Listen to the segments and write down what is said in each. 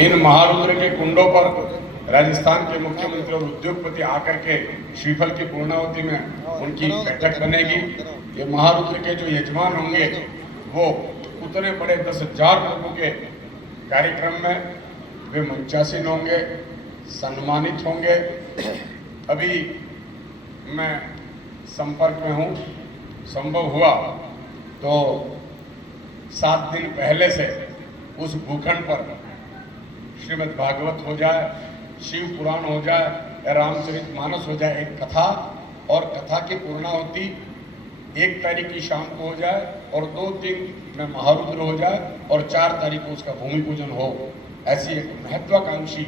इन महारुद्र के कुंडों पर राजस्थान के मुख्यमंत्री और उद्योगपति आकर के श्रीफल की पूर्णावती में उनकी बैठक बनेगी। ये महारुद्र के जो यजमान होंगे वो उतने बड़े 10,000 लोगों के कार्यक्रम में वे मंचासीन होंगे, सम्मानित होंगे। अभी मैं संपर्क में हूँ, संभव हुआ तो 7 दिन पहले से उस भूखंड पर श्रीमद् भागवत हो जाए, शिव पुराण हो जाए, रामचरितमानस हो जाए, एक कथा, और कथा की पूर्णाहुति 1 तारीख की शाम को हो जाए और 2-3 में महारुद्र हो जाए और 4 तारीख को उसका भूमि पूजन हो। ऐसी एक महत्वाकांक्षी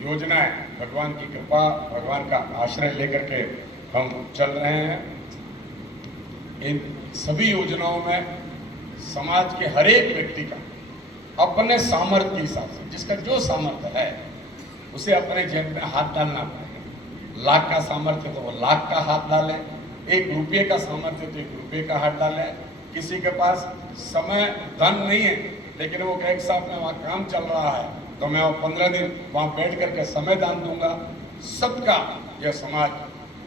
योजना है। भगवान की कृपा, भगवान का आश्रय लेकर के हम चल रहे हैं। इन सभी योजनाओं में समाज के हर एक व्यक्ति का अपने सामर्थ्य के हिसाब से, जिसका जो सामर्थ्य है उसे अपने जेब में हाथ डालना पड़ेगा। लाख का सामर्थ्य तो वो लाख का हाथ डाले, 1 रुपये का सामर्थ्य तो 1 रुपये का हाथ डाले। किसी के पास समय धन नहीं है लेकिन वो कहे साहब में वहाँ काम चल रहा है तो मैं वो 15 दिन वहाँ बैठ करके समय दान दूंगा। सबका यह समाज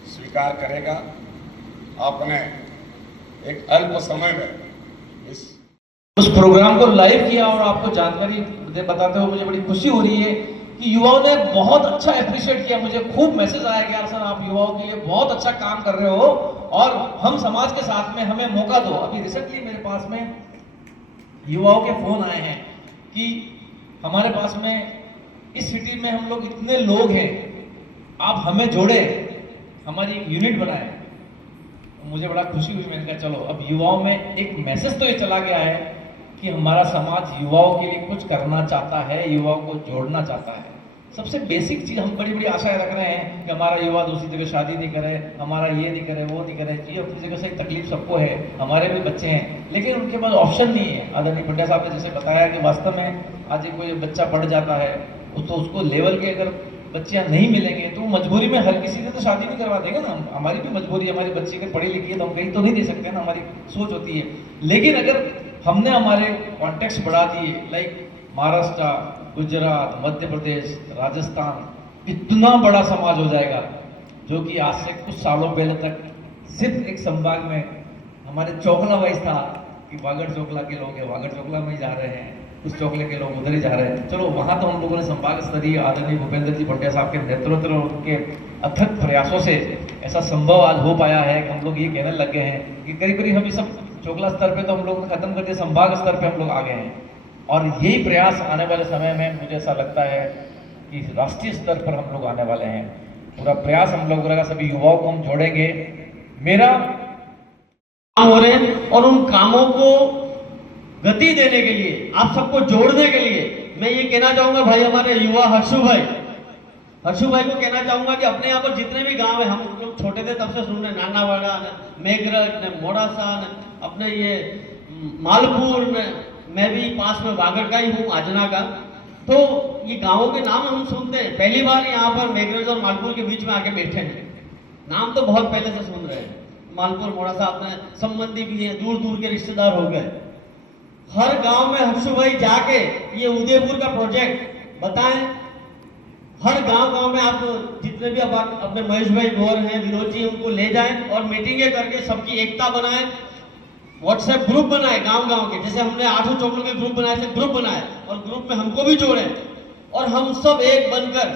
स्वीकार करेगा। आपने एक अल्प समय में उस प्रोग्राम को लाइव किया और आपको जानकारी बताते हुए मुझे बड़ी खुशी हो रही है कि युवाओं ने बहुत अच्छा अप्रिशिएट किया। मुझे खूब मैसेज आया कि यार सर आप युवाओं के लिए बहुत अच्छा काम कर रहे हो और हम समाज के साथ में, हमें मौका दो। अभी रिसेंटली मेरे पास में युवाओं के फोन आए हैं कि हमारे पास में इस सिटी में हम लोग इतने लोग हैं, आप हमें जोड़े, हमारी एक यूनिट बनाए। मुझे बड़ा खुशी हुई। मैंने कहा चलो अब युवाओं में एक मैसेज तो ये चला गया है कि हमारा समाज युवाओं के लिए कुछ करना चाहता है, युवाओं को जोड़ना चाहता है। सबसे बेसिक चीज, हम बड़ी बड़ी आशाएं रख रहे हैं कि हमारा युवा दूसरी जगह शादी नहीं करे, हमारा ये नहीं करे, वो नहीं करे। ये अपनी जगह से तकलीफ सबको है, हमारे भी बच्चे हैं, लेकिन उनके पास ऑप्शन नहीं है। आदरणीय पंड्या साहब ने जैसे बताया कि वास्तव में आज कोई बच्चा पढ़ जाता है तो उसको लेवल के अगर बच्चियां नहीं मिलेंगे तो मजबूरी में हर किसी से तो शादी नहीं करवा देगा ना। हमारी भी मजबूरी है, हमारी बच्ची अगर पढ़ी लिखी है तो हम कहीं तो नहीं दे सकते ना, हमारी सोच होती है। लेकिन अगर हमने हमारे कॉन्टेक्स्ट बढ़ा दिए, लाइक महाराष्ट्र, गुजरात, मध्य प्रदेश, राजस्थान, इतना बड़ा समाज हो जाएगा जो कि आज से कुछ सालों पहले तक सिर्फ एक संभाग में हमारे चोकला वाइज था कि वागड़ चोकला के लोग हैं, वागड़ चोकला में ही जा रहे हैं, उस चौकले के लोग उधर ही जा रहे हैं। चलो वहां तो हम लोगों ने संभाग स्तरीय आदरणीय भूपेंद्र जी पंड्या साहब के नेतृत्व और उनके अथक प्रयासों से ऐसा संभव आज हो पाया है कि हम लोग ये कहने लग गए हैं कि करीब करीब हम ये सब चोकला स्तर पे तो हम लोग खत्म कर दिया, संभाग स्तर पे हम लोग आ गए हैं। और यही प्रयास आने वाले समय में मुझे ऐसा लगता है कि राष्ट्रीय स्तर पर हम लोग आने वाले हैं। पूरा प्रयास हम लोग का, सभी युवाओं को हम जोड़ेंगे। मेरा काम हो रहे हैं और उन कामों को गति देने के लिए, आप सबको जोड़ने के लिए मैं ये कहना चाहूंगा, भाई हमारे युवा हर्षु भाई को कहना चाहूंगा कि अपने यहाँ पर जितने भी गांव है, हम लोग छोटे थे तब से सुन रहे, नानावाड़ा, मेघरज, मोड़ासा, अपने ये मालपुर में, मैं भी पास में वागड़ का ही हूँ, आजना का। तो ये गांवों के नाम हम सुनते हैं, पहली बार यहाँ पर मेघरज और मालपुर के बीच में आके बैठे हैं। नाम तो बहुत पहले से सुन रहे हैं, मालपुर, मोड़ासा, अपने संबंधी भी हैं, दूर दूर के रिश्तेदार हो गए। हर गांव में हर्षु भाई जाके ये उदयपुर का प्रोजेक्ट बताएं। हर गांव में आप जितने भी अपने महेश भाई गौर हैं, विनोद जी, उनको ले जाएं और मीटिंगें करके सबकी एकता बनाएं। व्हाट्सएप ग्रुप बनाए गांव के, जैसे हमने 8 चौकलों के ग्रुप बनाए थे, ग्रुप बनाए और ग्रुप में हमको भी जोड़े और हम सब एक बनकर,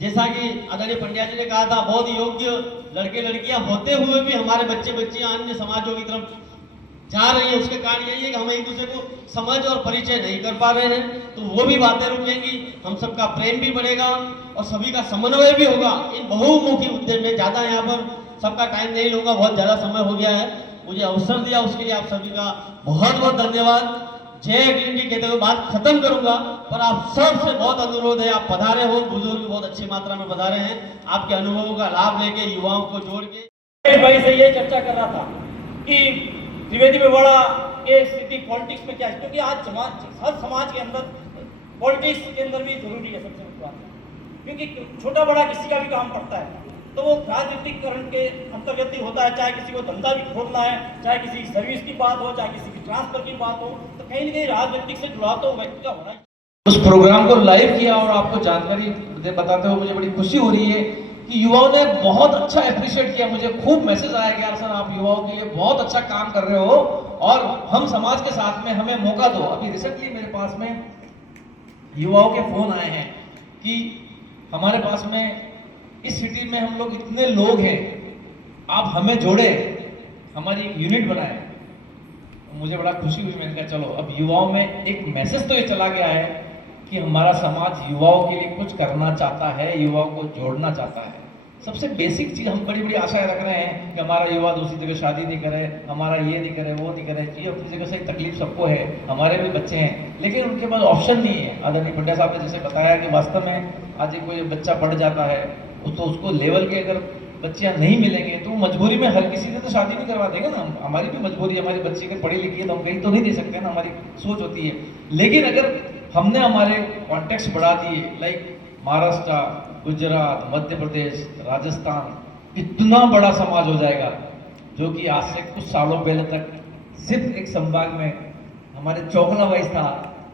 जैसा कि आदरणीय पंड्या जी ने कहा था, बहुत योग्य लड़के लड़कियां होते हुए भी हमारे बच्चे बच्चियां अन्य समाजों की तरफ जा रही है। उसके कारण यही है कि हम एक दूसरे को समझ और परिचय नहीं कर पा रहे हैं, तो वो भी बातें रुकेंगी, हम सबका प्रेम भी बढ़ेगा और सभी का समन्वय भी होगा इन बहुमुखी उद्यम में। ज्यादा यहाँ पर सबका टाइम नहीं लूंगा, बहुत ज्यादा समय हो गया है। मुझे अवसर दिया उसके लिए आप सभी का बहुत बहुत धन्यवाद। जय ग्रीन टी कहते हुए बात खत्म करूंगा, पर आप सबसे बहुत अनुरोध है, आप पधारे हो, बुजुर्ग बहुत अच्छी मात्रा में पधारे हैं, आपके अनुभवों का लाभ लेके युवाओं को जोड़ के। भाई से ये चर्चा कर रहा था कि त्रिवेदी में बड़ा ये स्थिति पॉलिटिक्स में क्या है, क्योंकि आज हर समाज के अंदर पॉलिटिक्स के अंदर भी जरूरी है सबसे मुख्य बात, क्योंकि छोटा बड़ा किसी का भी काम पड़ता है तो वो राजनीतिकरण के अंतर्गत ही होता है। चाहे किसी को धंधा भी खोलना है, चाहे किसी सर्विस की बात हो, चाहे किसी की ट्रांसफर की बात हो, तो कहीं ना कहीं राजनीतिक से जुड़ाव तो व्यक्ति का होना है। उस प्रोग्राम को लाइव किया और आपको जानकारी बताते हुए मुझे बड़ी खुशी हो रही है कि युवाओं ने बहुत अच्छा अप्रिशिएट किया। मुझे खूब मैसेज आया कि यार सर आप युवाओं के लिए बहुत अच्छा काम कर रहे हो और हम समाज के साथ में हमें मौका दो। अभी रिसेंटली मेरे पास में युवाओं के फोन आए हैं कि हमारे पास में इस सिटी में हम लोग इतने लोग हैं, आप हमें जोड़े, हमारी एक यूनिट बनाए। मुझे बड़ा खुशी हुई। मैंने कहा चलो अब युवाओं में एक मैसेज तो ये चला गया है कि हमारा समाज युवाओं के लिए कुछ करना चाहता है, युवाओं को जोड़ना चाहता है। सबसे बेसिक चीज हम बड़ी बड़ी आशाएं रख रहे हैं कि हमारा युवा दूसरी जगह शादी नहीं करे, हमारा ये नहीं करे, वो नहीं करे। ये अपनी जगह से तकलीफ सबको है, हमारे भी बच्चे हैं, लेकिन उनके पास ऑप्शन नहीं है। आदरणीय पंड्या साहब ने जैसे बताया कि वास्तव में आज एक कोई बच्चा पढ़ जाता है तो उसको लेवल के अगर बच्चियां नहीं मिलेंगे तो मजबूरी में हर किसी से तो शादी नहीं करवा देगा ना। हमारी भी मजबूरी है, हमारी बच्ची अगर पढ़ी लिखी है तो हम कहीं तो नहीं दे सकते ना, हमारी सोच होती है। लेकिन अगर हमने हमारे कॉन्टेक्स्ट बढ़ा दिए, लाइक महाराष्ट्र, गुजरात, मध्य प्रदेश, राजस्थान, इतना बड़ा समाज हो जाएगा जो कि आज से कुछ सालों पहले तक सिर्फ एक संभाग में हमारे चोकला वाइज था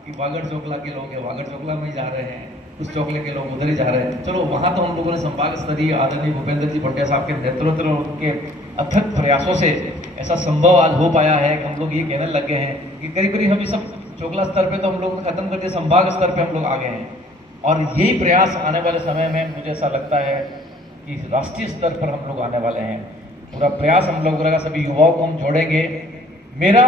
कि वागड़ चोकला के लोग हैं, वागड़ चोकला में ही जा रहे हैं, उस चौकले के लोग उधर ही जा रहे हैं। चलो वहां तो हम लोगों ने संभाग स्तरीय आदरणीय भूपेंद्र जी पंड्या साहब के नेतृत्व और उनके अथक प्रयासों से ऐसा संभव आज हो पाया है कि हम लोग ये कहने लग गए हैं कि करीब करीब हम ये सब चोकला स्तर पे तो हम लोग खत्म कर दिए, संभाग स्तर पे हम लोग आ गए हैं। और यही प्रयास आने वाले समय में मुझे ऐसा लगता है कि राष्ट्रीय स्तर पर हम लोग आने वाले हैं। पूरा प्रयास हम लोग रहेगा, सभी युवाओं को हम जोड़ेंगे। मेरा